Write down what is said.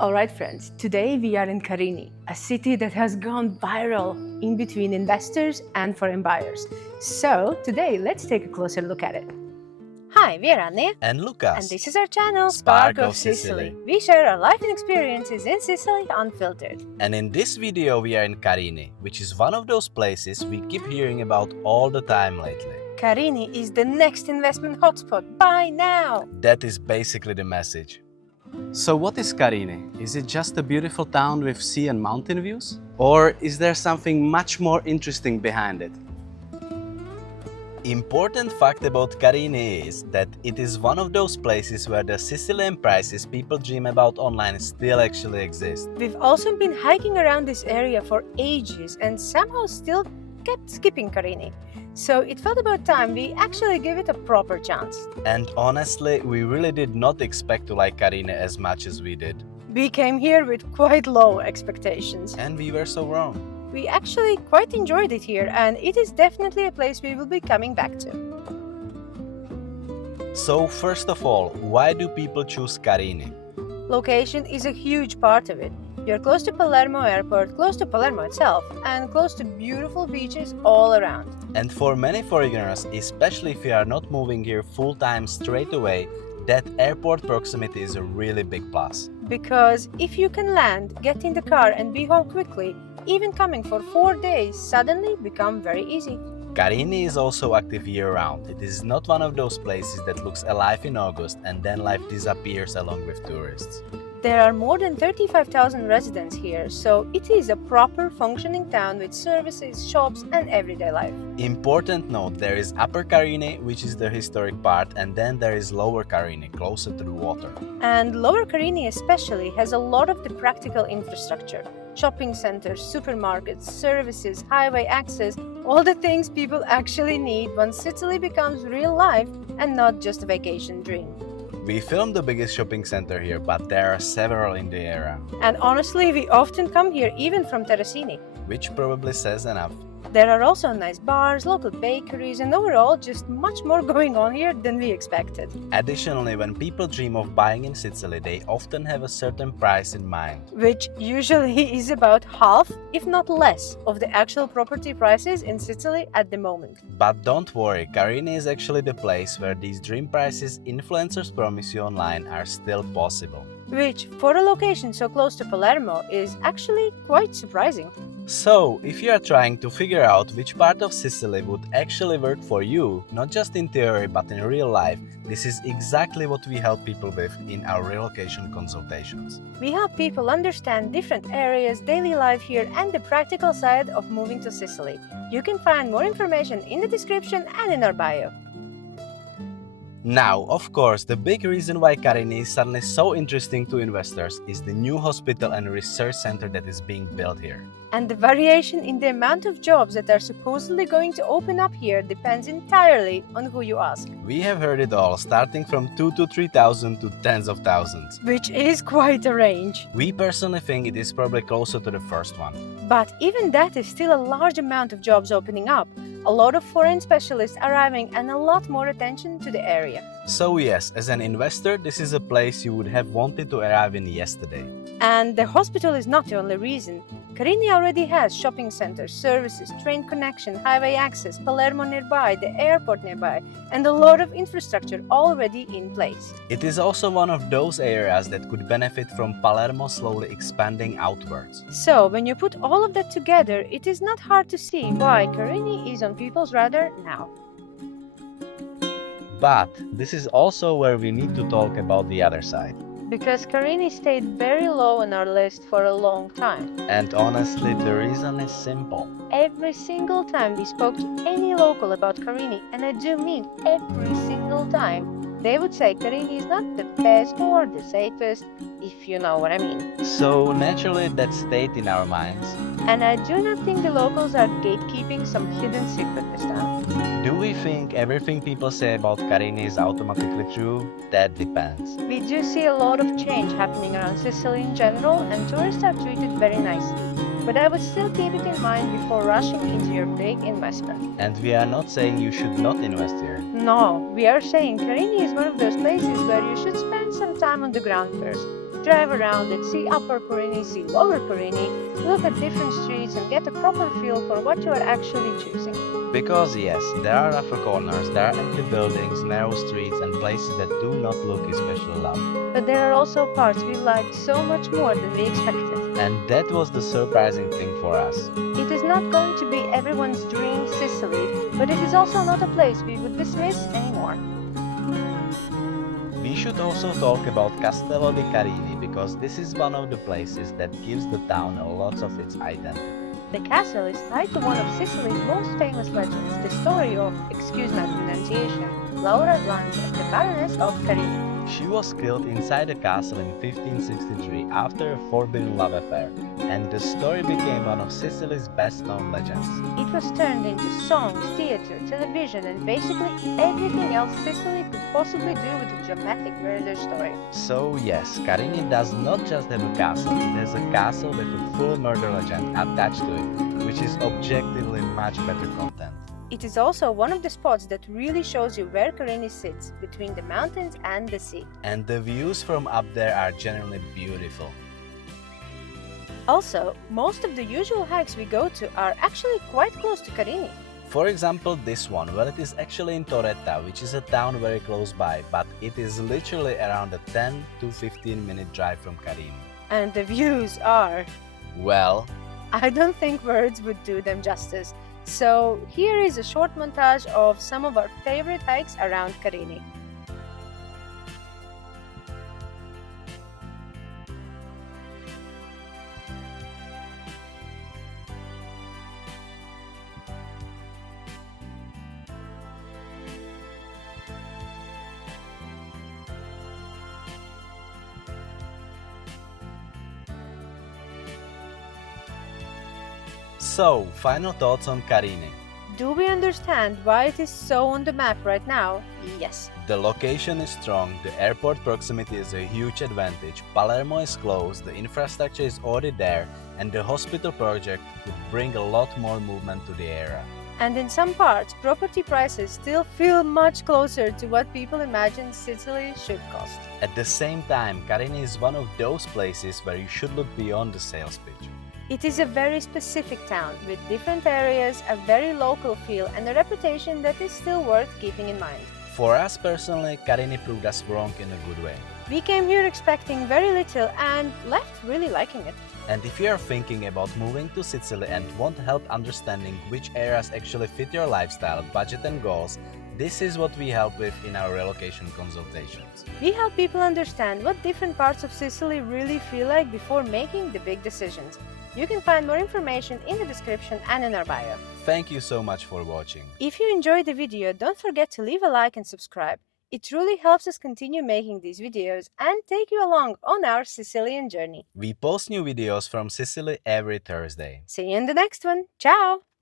Alright friends, today we are in Carini, a city that has gone viral in between investors and foreign buyers. So today let's take a closer look at it. Hi, we are Anne and Lucas. and this is our channel Spark of Sicily. We share our life and experiences in Sicily unfiltered. And in this video we are in Carini, which is one of those places we keep hearing about all the time lately. Carini is the next investment hotspot. Buy now! That is basically the message. So what is Carini? Is it just a beautiful town with sea and mountain views? Or is there something much more interesting behind it? Important fact about Carini is that it is one of those places where the Sicilian prices people dream about online still actually exist. We've also been hiking around this area for ages and somehow still kept skipping Carini. So it felt about time we actually give it a proper chance. And honestly, we really did not expect to like Carini as much as we did. We came here with quite low expectations. And we were so wrong. We actually quite enjoyed it here, and it is definitely a place we will be coming back to. So first of all, why do people choose Carini? Location is a huge part of it. You're close to Palermo airport, close to Palermo itself, and close to beautiful beaches all around. And for many foreigners, especially if you are not moving here full-time straight away, that airport proximity is a really big plus. Because if you can land, get in the car and be home quickly, even coming for 4 days suddenly become very easy. Carini is also active year-round. It is not one of those places that looks alive in August and then life disappears along with tourists. There are more than 35,000 residents here, so it is a proper functioning town with services, shops and everyday life. Important note, there is Upper Carini, which is the historic part, and then there is Lower Carini, closer to the water. And Lower Carini especially has a lot of the practical infrastructure. Shopping centers, supermarkets, services, highway access, all the things people actually need once Sicily becomes real life and not just a vacation dream. We filmed the biggest shopping center here, but there are several in the area. And honestly, we often come here even from Terracini. Which probably says enough. There are also nice bars, local bakeries, and overall just much more going on here than we expected. Additionally, when people dream of buying in Sicily, they often have a certain price in mind. Which usually is about half, if not less, of the actual property prices in Sicily at the moment. But don't worry, Carini is actually the place where these dream prices influencers promise you online are still possible. Which, for a location so close to Palermo, is actually quite surprising. So, if you are trying to figure out which part of Sicily would actually work for you, not just in theory but in real life, this is exactly what we help people with in our relocation consultations. We help people understand different areas, daily life here, and the practical side of moving to Sicily. You can find more information in the description and in our bio. Now, of course, the big reason why Carini is suddenly so interesting to investors is the new hospital and research center that is being built here. And the variation in the amount of jobs that are supposedly going to open up here depends entirely on who you ask. We have heard it all, starting from 2,000 to 3,000 to tens of thousands. Which is quite a range. We personally think it is probably closer to the first one. But even that is still a large amount of jobs opening up, a lot of foreign specialists arriving and a lot more attention to the area. So yes, as an investor, this is a place you would have wanted to arrive in yesterday. And the hospital is not the only reason. Carini already has shopping centers, services, train connection, highway access, Palermo nearby, the airport nearby, and a lot of infrastructure already in place. It is also one of those areas that could benefit from Palermo slowly expanding outwards. So, when you put all of that together, it is not hard to see why Carini is on people's radar now. But this is also where we need to talk about the other side. Because Carini stayed very low on our list for a long time. And honestly, the reason is simple. Every single time we spoke to any local about Carini, and I do mean every single time, they would say Carini is not the best or the safest, if you know what I mean. So naturally that stayed in our minds. And I do not think the locals are gatekeeping some hidden secret this time. Do we think everything people say about Carini is automatically true? That depends. We do see a lot of change happening around Sicily in general, and tourists are treated very nicely. But I would still keep it in mind before rushing into your big investment. And we are not saying you should not invest here. No, we are saying Carini is one of those places where you should spend some time on the ground first. drive around it, see Upper Carini, see Lower Carini, look at different streets and get a proper feel for what you are actually choosing. Because yes, there are rougher corners, there are empty buildings, narrow streets and places that do not look especially loved. But there are also parts we liked so much more than we expected. And that was the surprising thing for us. It is not going to be everyone's dream Sicily, but it is also not a place we would dismiss anymore. We should also talk about Castello di Carini because this is one of the places that gives the town a lot of its identity. The castle is tied to one of Sicily's most famous legends, the story of, excuse my pronunciation, Laura Blanca, the Baroness of Carini. She was killed inside the castle in 1563 after a forbidden love affair, and the story became one of Sicily's best-known legends. It was turned into songs, theater, television, and basically everything else Sicily could possibly do with a dramatic murder story. So yes, Carini does not just have a castle, it has a castle with a full murder legend attached to it, which is objectively much better content. It is also one of the spots that really shows you where Carini sits, between the mountains and the sea. And the views from up there are genuinely beautiful. Also, most of the usual hikes we go to are actually quite close to Carini. For example, this one, well, it is actually in Torretta, which is a town very close by, but it is literally around a 10 to 15 minute drive from Carini. And the views are... Well, I don't think words would do them justice. So here is a short montage of some of our favorite hikes around Carini. so final thoughts on Carini. Do we understand why it is so on the map right now? Yes. The location is strong, the airport proximity is a huge advantage, Palermo is close, the infrastructure is already there, and the hospital project could bring a lot more movement to the area. And in some parts, property prices still feel much closer to what people imagine Sicily should cost. At the same time, Carini is one of those places where you should look beyond the sales pitch. It is a very specific town with different areas, a very local feel, and a reputation that is still worth keeping in mind. For us personally, Carini proved us wrong in a good way. We came here expecting very little and left really liking it. And if you are thinking about moving to Sicily and want help understanding which areas actually fit your lifestyle, budget and goals, this is what we help with in our relocation consultations. We help people understand what different parts of Sicily really feel like before making the big decisions. You can find more information in the description and in our bio. Thank you so much for watching. If you enjoyed the video, don't forget to leave a like and subscribe. It truly helps us continue making these videos and take you along on our Sicilian journey. We post new videos from Sicily every Thursday. See you in the next one. Ciao!